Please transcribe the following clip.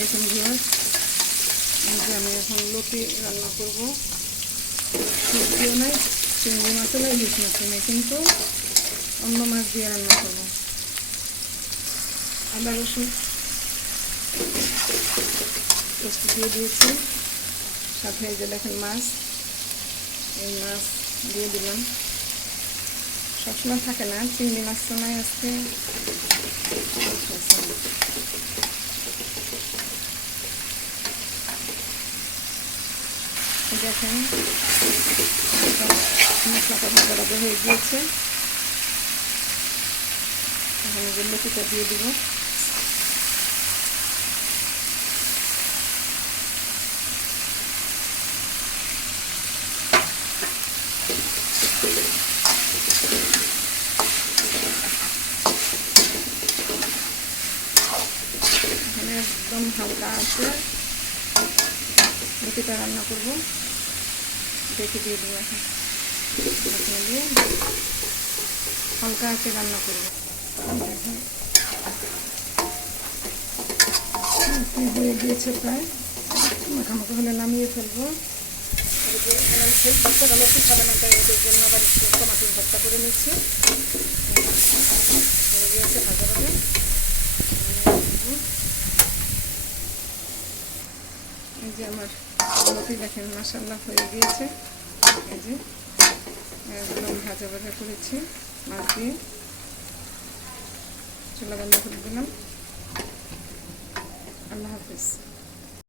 আলাইকুম ভিউয়ার্স। আমি এখন লতি রান্না করব। সবজিও নাই, চিংড়ি মাছও নাই, ইলিশ মাছও নেই, কিন্তু অন্য মাছ দিয়ে রান্না করব। আদা রসুন পেস্ট দিয়ে দিয়েছি, সাথে এই যে দেখেন মাছ, এই মাছ দিয়ে দিলাম। সবসময় থাকে না, চিংড়ি মাছ তো নাই আজকে। দেখেন মশলাটা ভাজা হয়ে গিয়েছে। এখন যে লতিটা দিয়ে দিব। এখানে একদম হালকা আছে লতিটা রান্না করব, দেখে দিয়ে দেবো। এখন দিয়ে হালকা আছে রান্না করবো। হয়ে গিয়েছে প্রায়, মাখামাখা হলে নামিয়ে ফেলবো। সেই বাচ্চারা লতি খাবে না, তাই ওদের জন্য আবার একটু টমাটোর ভর্তা করে নিচ্ছি। হয়ে গিয়েছে ভাজাভাবে। এই যে আমার লতি দেখেন মাশাআল্লাহ হয়ে গিয়েছে। এই যে একদম ভাজা করেছি মাছ দিয়ে। চুলা বন্ধ করে দিলাম। আল্লাহ হাফিজ।